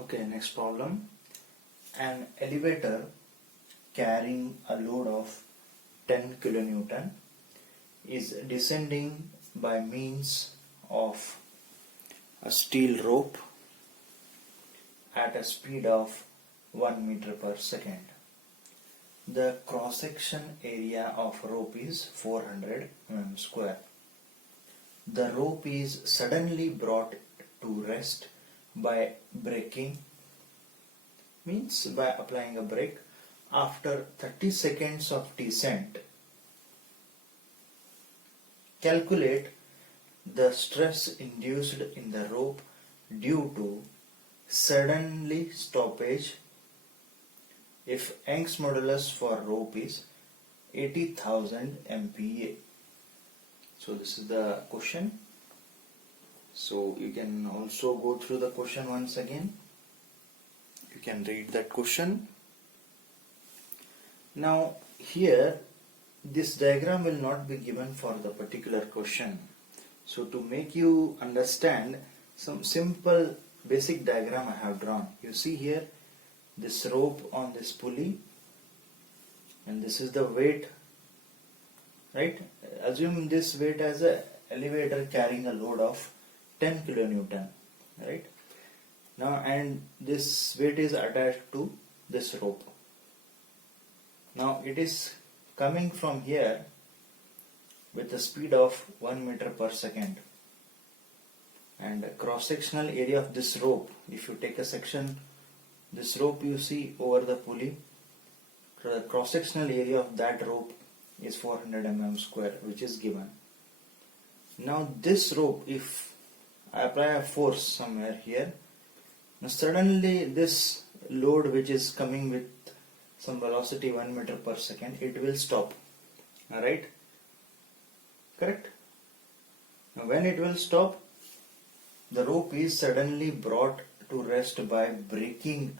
Okay, next problem. An elevator carrying a load of 10 kilonewton is descending by means of a steel rope at a speed of 1 meter per second. The cross-section area of rope is 400 mm square. The rope is suddenly brought to rest by braking, means by applying a brake after 30 seconds of descent. Calculate the stress induced in the rope due to suddenly stoppage if Young's modulus for rope is 80,000 MPa. So this is the question. So you can also go through the question once again. You can read that question. Now here this diagram will not be given for the particular question. So to make you understand, some simple basic diagram I have drawn. You see here this rope on this pulley, and this is the weight, right? Assume this weight as a elevator carrying a load of 10 kilonewton, right? Now, and this weight is attached to this rope. Now it is coming from here with a speed of 1 meter per second, and cross-sectional area of this rope, if you take a section, this rope you see over the pulley, the cross-sectional area of that rope is 400 mm square, which is given. Now this rope, if I apply a force somewhere here, now suddenly this load which is coming with some velocity 1 meter per second, it will stop. Alright? Correct? Now when it will stop, the rope is suddenly brought to rest by braking,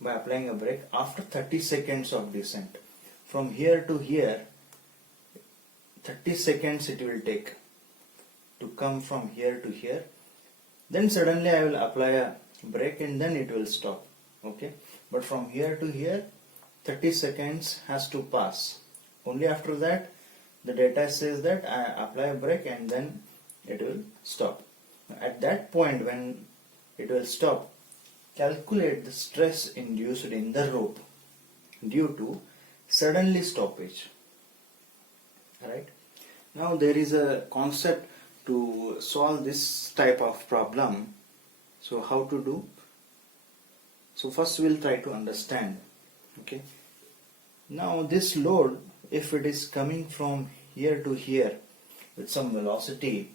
by applying a brake after 30 seconds of descent. From here to here, 30 seconds it will take to come from here to here. Then suddenly I will apply a brake and then it will stop. Okay, but from here to here 30 seconds has to pass. Only after that the data says that I apply a brake and then it will stop. At that point when it will stop, calculate the stress induced in the rope due to suddenly stoppage. Alright. Now there is a concept to solve this type of problem. So how to do? So first we'll try to understand. Okay. Now this load, if it is coming from here to here with some velocity,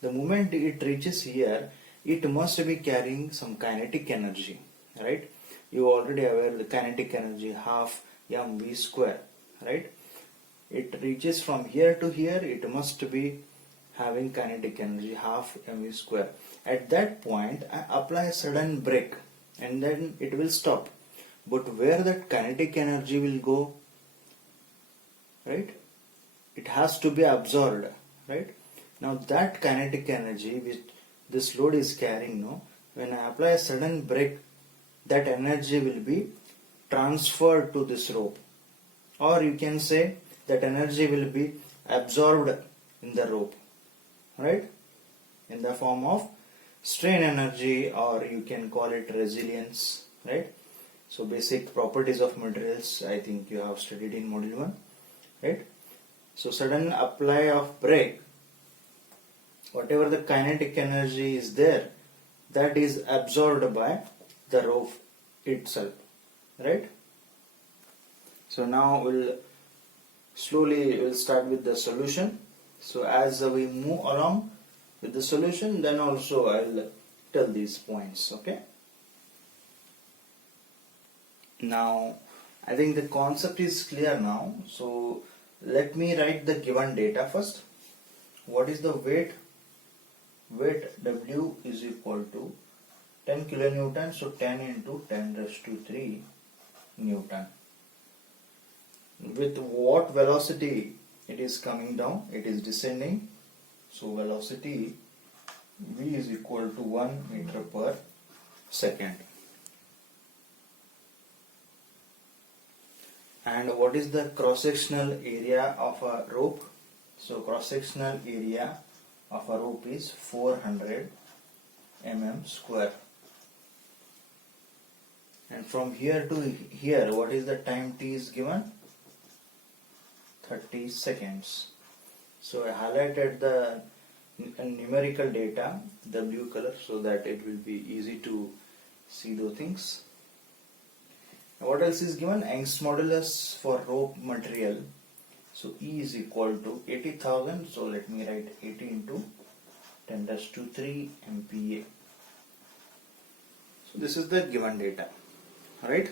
the moment it reaches here, it must be carrying some kinetic energy, right? You already aware the kinetic energy half mv square, right? It reaches from here to here, it must be having kinetic energy half mv square. At that point I apply a sudden brake and then it will stop. But where that kinetic energy will go, right? It has to be absorbed, right? Now that kinetic energy which this load is carrying, no, when I apply a sudden brake, that energy will be transferred to this rope, or you can say that energy will be absorbed in the rope, right, in the form of strain energy, or you can call it resilience, right? So basic properties of materials I think you have studied in module 1, right? So sudden apply of brake, whatever the kinetic energy is there, that is absorbed by the rope itself, right? So now we'll start with the solution. So as we move along with the solution, then also I'll tell these points. Okay. Now I think the concept is clear now. So let me write the given data first. What is the weight? Weight W is equal to 10 kilonewton, so 10 into 10 raised to 3 Newton. With what velocity it is coming down? It is descending. So velocity V is equal to 1 meter per second. And what is the cross-sectional area of a rope? So cross-sectional area of a rope is 400 mm square. And from here to here, what is the time t is given? 30 seconds. So I highlighted the numerical data, the blue color, so that it will be easy to see those things. What else is given? Young's modulus for rope material. So E is equal to 80,000. So let me write 80 into 10 raised to 3 MPa. So this is the given data. Right?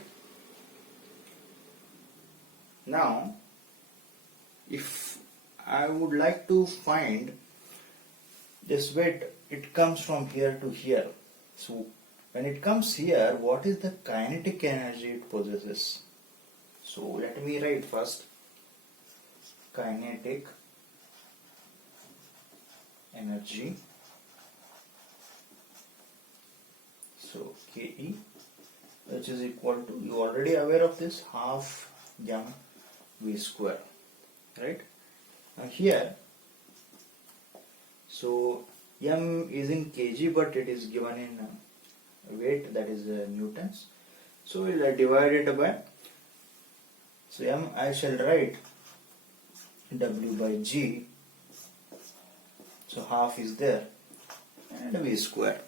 Now, if I would like to find this weight, it comes from here to here. So when it comes here, what is the kinetic energy it possesses? So let me write first kinetic energy. So Ke, which is equal to, you already aware of this, half mv square, right? Now here, so m is in kg, but it is given in weight, that is newtons. So we will divide it by, so m I shall write w by g, so half is there, and v square.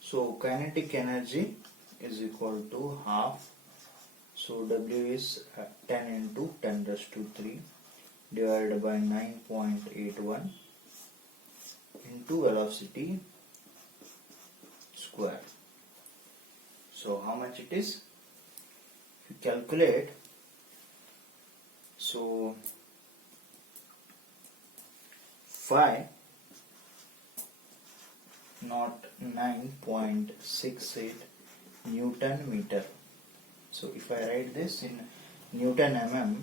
So kinetic energy is equal to half, so w is 10 into 10 raised to 3 divided by 9.81 into velocity square. So how much it is? If you calculate, so 509.68 Newton meter. So if I write this in Newton mm,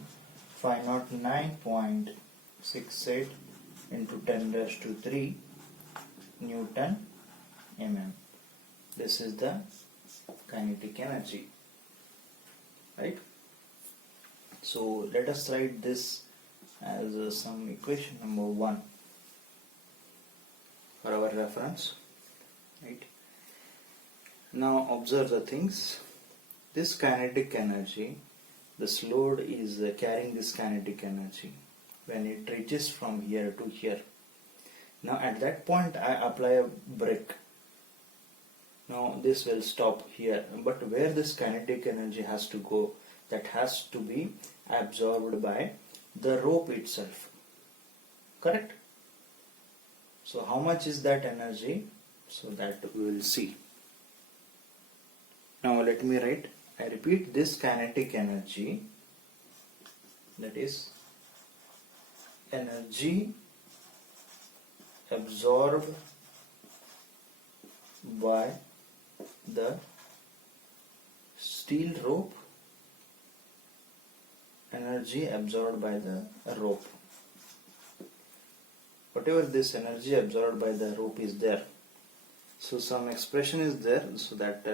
509.68 into 10 raised to 3 Newton mm. This is the kinetic energy, right? So let us write this as some equation number 1 for our reference, right? Now observe the things. This kinetic energy, this load is carrying this kinetic energy when it reaches from here to here. Now at that point I apply a brake. Now this will stop here, but where this kinetic energy has to go, that has to be absorbed by the rope itself. Correct? So how much is that energy? So that we will see. Now let me write, I repeat, this kinetic energy, that is energy absorbed by the steel rope, energy absorbed by the rope. Whatever this energy absorbed by the rope is there. So some expression is there, so that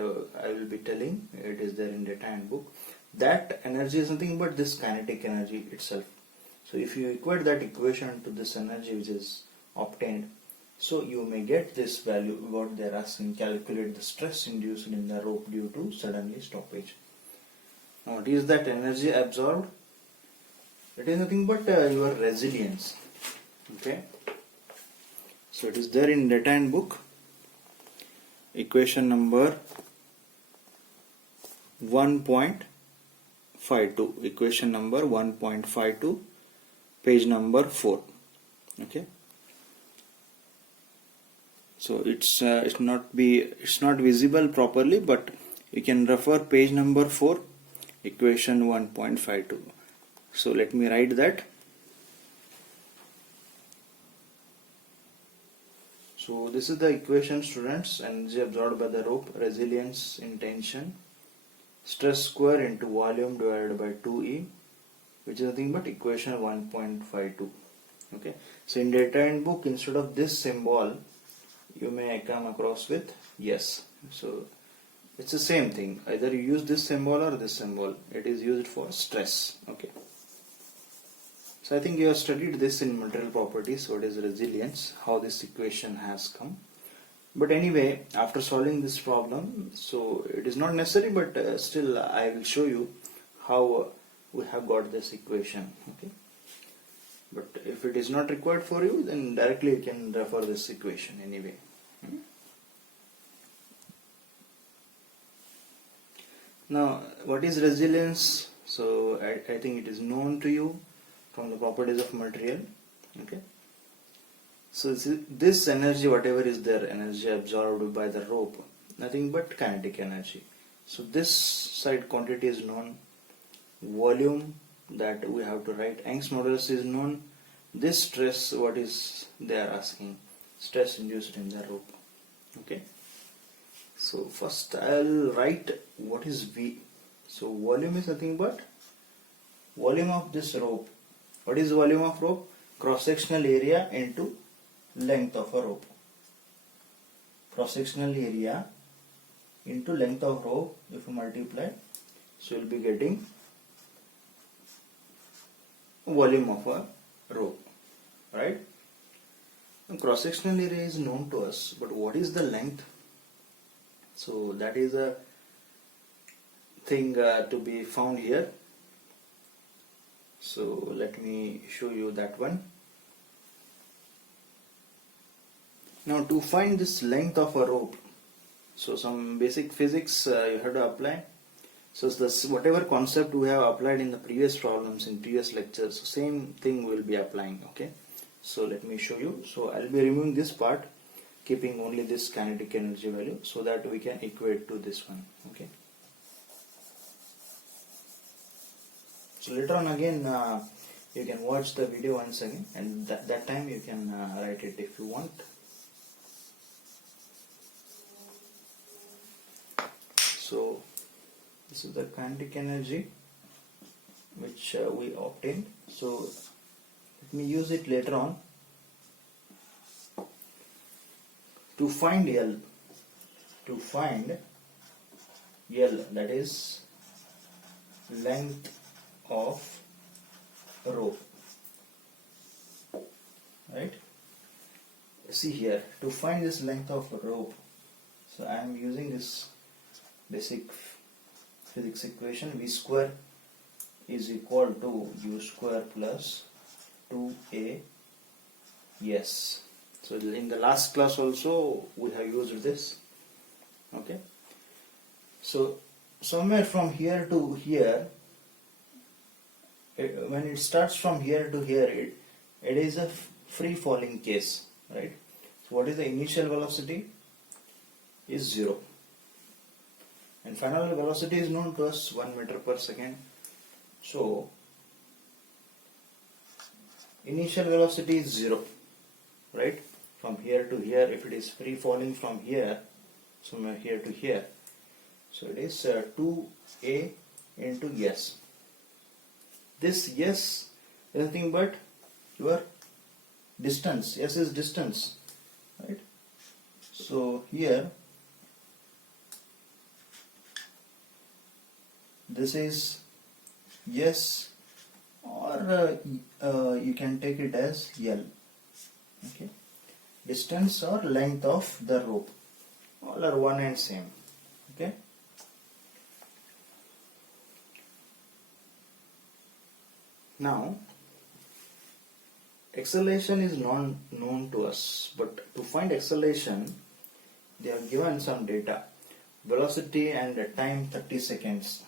I will be telling, it is there in data and book. That energy is nothing but this kinetic energy itself. So if you equate that equation to this energy which is obtained, so you may get this value, what they are asking, calculate the stress induced in the rope due to suddenly stoppage. Now what is that energy absorbed? It is nothing but your resilience. Okay. So it is there in data and book. Equation number 1.52. Equation number 1.52, page number 4. Okay. So it's not visible properly, but you can refer page number 4, equation 1.52. So let me write that. So this is the equation, students. Energy absorbed by the rope, resilience in tension, stress square into volume divided by 2E, which is nothing but equation 1.52. Okay. So in data and book, instead of this symbol, you may come across with yes. So It's the same thing. Either you use this symbol or this symbol. It is used for stress. Okay. So I think you have studied this in material properties. What is resilience? How this equation has come. But anyway, after solving this problem, so it is not necessary, but still I will show you how we have got this equation. Okay. But if it is not required for you, then directly you can refer this equation anyway. Now, what is resilience? So I think it is known to you from the properties of material. Okay. So this energy, whatever is there, energy absorbed by the rope, nothing but kinetic energy. So this side quantity is known, volume that we have to write, Young's modulus is known, this stress, what is they are asking, stress induced in the rope. Okay. So first I will write what is V. So volume is nothing but volume of this rope. What is volume of rope? Cross-sectional area into length of a rope. Cross-sectional area into length of rope, if you multiply, so you will be getting volume of a rope, right? Cross-sectional area is known to us, but what is the length? So that is a thing to be found here. So let me show you that one. Now to find this length of a rope, so some basic physics you have to apply. So this whatever concept we have applied in the previous problems in previous lectures, same thing we will be applying. Okay. So let me show you. So I will be removing this part, keeping only this kinetic energy value, so that we can equate to this one. Okay. So later on again you can watch the video once again, and that time you can write it if you want. So this is the kinetic energy which we obtained. So let me use it later on to find L. To find L, that is length of rope, right? See here, to find this length of rope, so I am using this basic physics equation. V square is equal to U square plus 2A S. So in the last class also we have used this. Okay. So somewhere from here to here, when it starts from here to here, it is a free falling case, right? So what is the initial velocity? Is 0. And final velocity is known to us, 1 meter per second. So initial velocity is 0, right? From here to here, if it is free falling from here, somewhere here to here, so it is 2A into S. This S is nothing but your distance. S is distance, right? So here this is S, or you can take it as L. Okay, distance or length of the rope, all are one and same. Okay. Now acceleration is known to us, but to find acceleration they have given some data, velocity and time 30 seconds,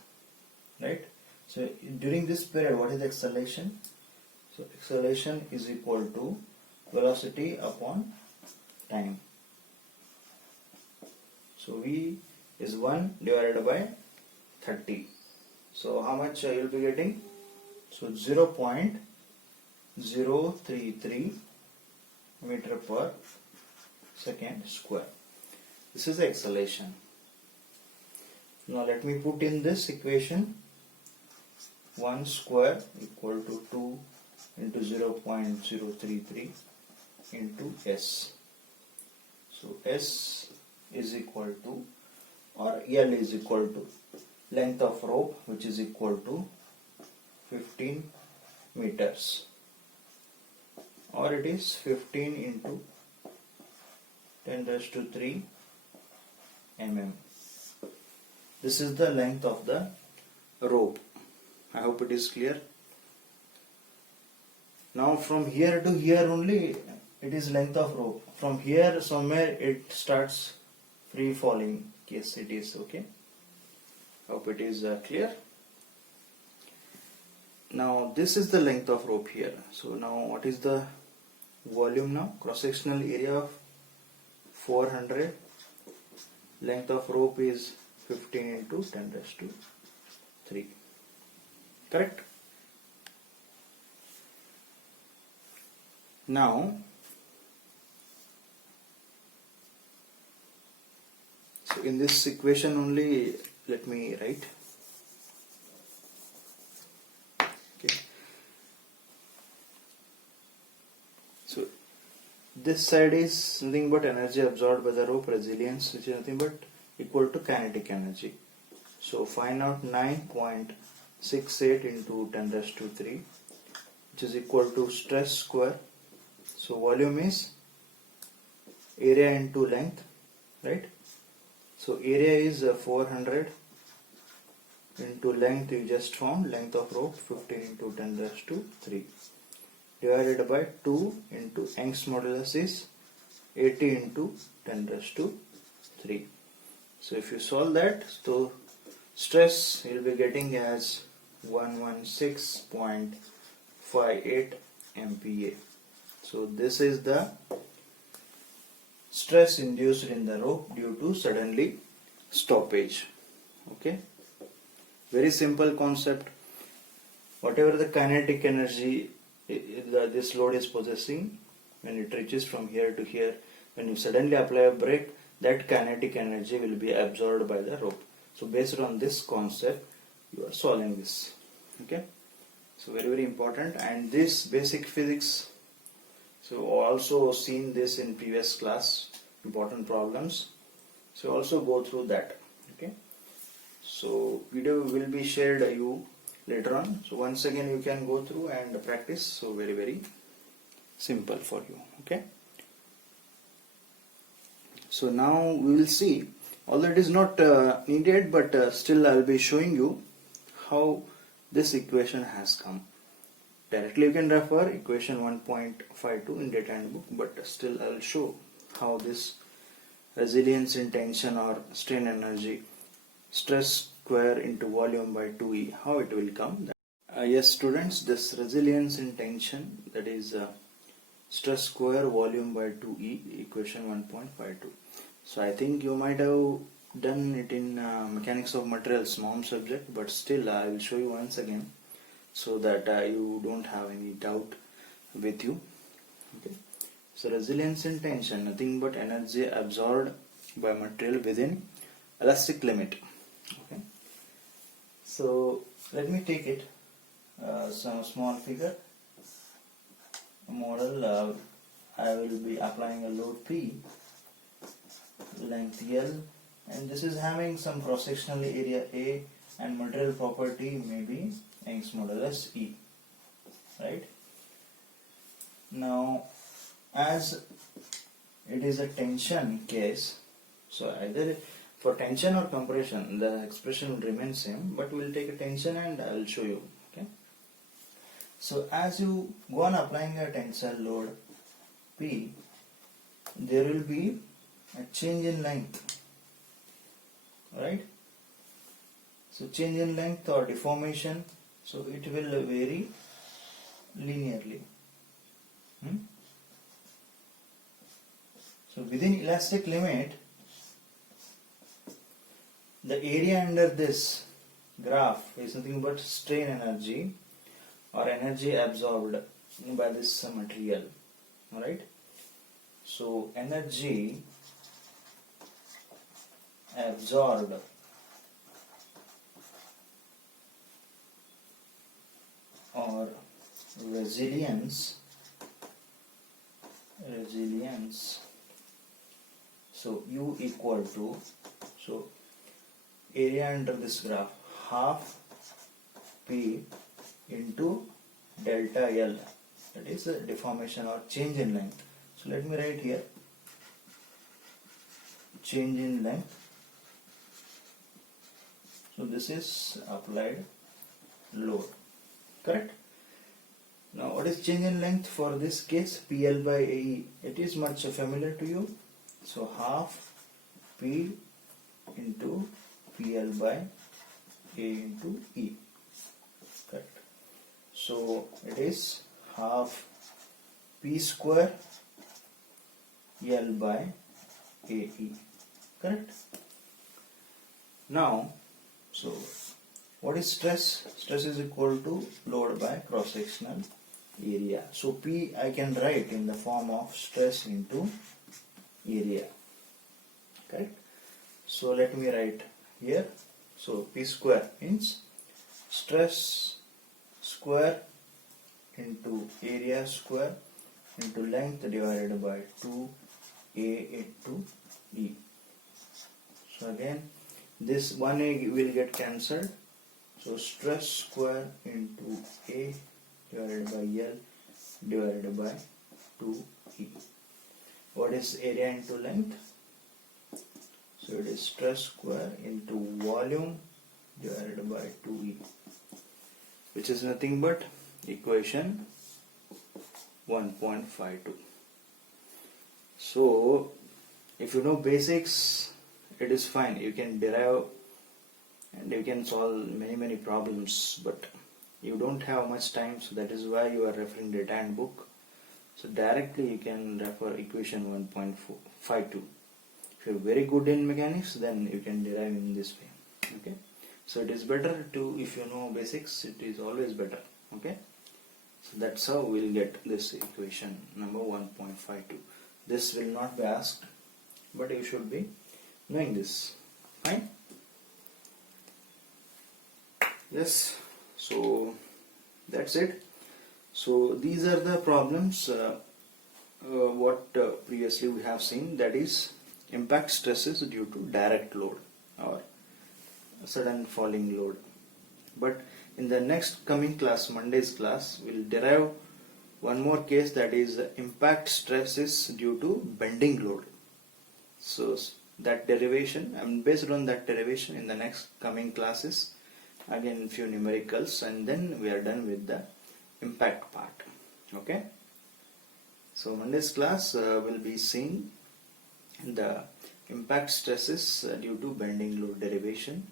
right? So during this period, what is the acceleration? So acceleration is equal to velocity upon time. So V is 1 divided by 30. So how much you will be getting? So 0.033 meter per second square. This is the acceleration. Now let me put in this equation. 1 square equal to 2 into 0.033 into S. So S is equal to or L is equal to length of rope, which is equal to 15 meters, or it is 15 into 10 raised to 3 mm. This is the length of the rope. I hope it is clear. Now from here to here only it is length of rope. From here somewhere it starts free falling. Yes, it is okay. Hope it is clear. Now this is the length of rope here. So now what is the volume now? Cross sectional area of 400. Length of rope is 15 into 10 raised to 3. Correct? Now, so in this equation only, let me write. Okay. So this side is nothing but energy absorbed by the rope, resilience, which is nothing but equal to kinetic energy. So find out 9.68 into 10 raised to 3, which is equal to stress square. So volume is area into length, right? So area is 400 into length you just found, length of rope 15 into 10 raised to 3, divided by 2 into Young's modulus is 80 into 10 raised to 3. So if you solve that, so stress you will be getting as 116.58 MPa. So this is the stress induced in the rope due to suddenly stoppage. Okay, very simple concept. Whatever the kinetic energy this load is possessing, when it reaches from here to here, when you suddenly apply a brake, that kinetic energy will be absorbed by the rope. So based on this concept you are solving this. Okay, so very important. And this basic physics, so also seen this in previous class, important problems, so also go through that. Okay, so video will be shared you later on, so once again you can go through and practice. So very simple for you. Okay, so now we will see, although it is not needed, but still I will be showing you how this equation has come. Directly you can refer equation 1.52 in data handbook, but still I will show how this resilience in tension or strain energy, stress square into volume by 2E, how it will come. Yes students, this resilience in tension, that is stress square volume by 2E, equation 1.52. So I think you might have done it in mechanics of materials norm subject, but still I will show you once again, so that you don't have any doubt with you. Okay. So resilience in tension, nothing but energy absorbed by material within elastic limit. Okay. So let me take it some small figure model. I will be applying a load P, length L, and this is having some cross-sectional area A, and material property may be Young's modulus E, right? Now as it is a tension case, so either for tension or compression the expression will remain same, but we will take a tension and I will show you. Okay, so as you go on applying a tensile load P, there will be a change in length, right? So change in length or deformation, so it will vary linearly. So within elastic limit, the area under this graph is nothing but strain energy or energy absorbed by this material. Alright, so energy absorbed or resilience, so U equal to, so area under this graph, half P into delta L, that is the deformation or change in length. So let me write here change in length. So this is applied load, correct? Now what is change in length for this case? PL by AE. It is much familiar to you. So half P into PL by A into E, correct? So it is half P square L by AE, correct? Now, so what is stress? Stress is equal to load by cross-sectional area. So P I can write in the form of stress into area, correct? So let me write here. So P square means stress square into area square into length divided by 2A into E. So again this 1A will get cancelled. So stress square into A divided by L divided by 2E. What is area into length? So it is stress square into volume divided by 2E, which is nothing but equation 1.52. So if you know basics, it is fine. You can derive and you can solve many problems, but you don't have much time, so that is why you are referring data and book. So directly you can refer equation 1.52. If you are very good in mechanics, then you can derive in this way. Okay, so it is better to, if you know basics, it is always better. Okay, so that's how we'll get this equation number 1.52. This will not be asked, but you should be knowing this. Fine. Yes, so that's it. So these are the problems what previously we have seen, that is impact stresses due to direct load or sudden falling load. But in the next coming class, Monday's class, we will derive one more case, that is impact stresses due to bending load. So that derivation, and based on that derivation in the next coming classes, again few numericals, and then we are done with the impact part. Okay, so Monday's class will be seeing the impact stresses due to bending load derivation.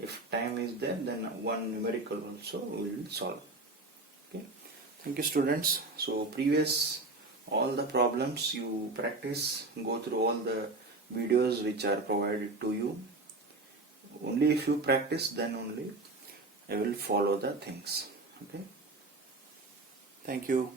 If time is there, then one numerical also we will solve. Okay, thank you students. So previous all the problems you practice, go through all the videos which are provided to you. Only if you practice, then only I will follow the things. Okay, thank you.